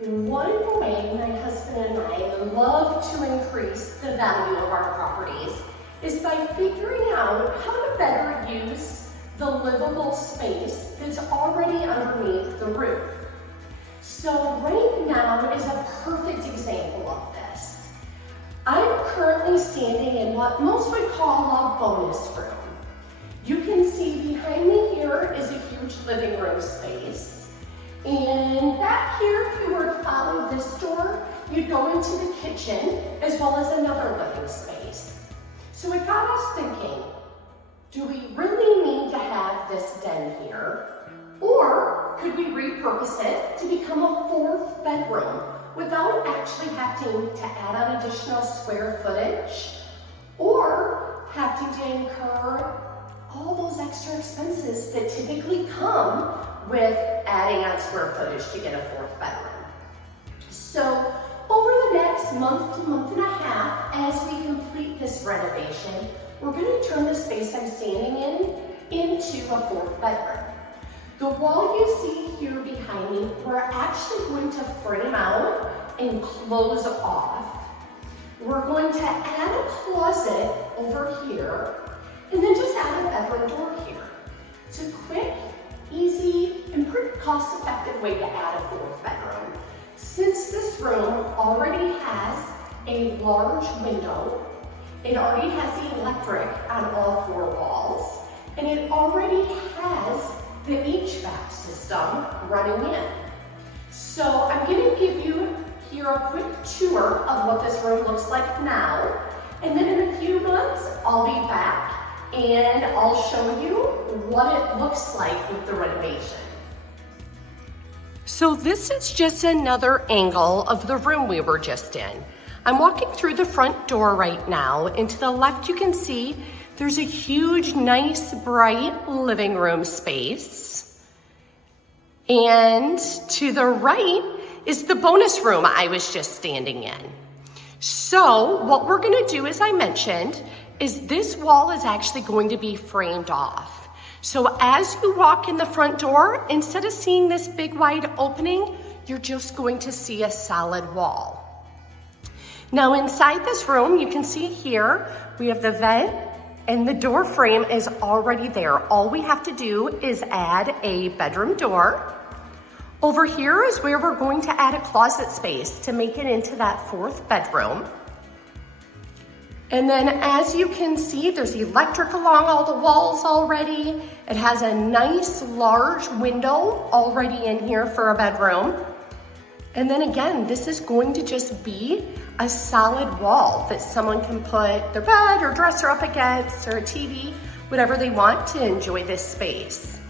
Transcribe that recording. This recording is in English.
One way my husband and I love to increase the value of our properties is by figuring out how to better use the livable space that's already underneath the roof. So right now is a perfect example of this. I'm currently standing in what most would call a bonus room. You can see behind me here is a huge living room space. And back here, if you were to follow this door, you'd go into the kitchen as well as another living space. So it got us thinking, do we really need to have this den here? Or could we repurpose it to become a fourth bedroom without actually having to add on additional square footage or having to incur all those extra expenses that typically come with adding on square footage to get a fourth bedroom. So over the next month to month and a half, as we complete this renovation, we're going to turn the space I'm standing in into a fourth bedroom. The wall you see here behind me, we're actually going to frame out and close off. We're going to add a closet over here, and then just add a bedroom door here. It's a quick, easy, and pretty cost-effective way to add a fourth bedroom. Since this room already has a large window, it already has the electric on all four walls, and it already has the HVAC system running in. So I'm going to give you here a quick tour of what this room looks like now, and then in a few months I'll be back and I'll show you what it looks like with the renovation. So this is just another angle of the room we were just in. I'm walking through the front door right now, and to the left you can see there's a huge, nice, bright living room space. And to the right is the bonus room I was just standing in. So what we're gonna do, as I mentioned, is this wall is actually going to be framed off. So as you walk in the front door, instead of seeing this big wide opening, you're just going to see a solid wall. Now inside this room, you can see here, we have the vent and the door frame is already there. All we have to do is add a bedroom door. Over here is where we're going to add a closet space to make it into that fourth bedroom. And then as you can see, there's electric along all the walls already. It has a nice large window already in here for a bedroom. And then again, this is going to just be a solid wall that someone can put their bed or dresser up against or a TV, whatever they want to enjoy this space.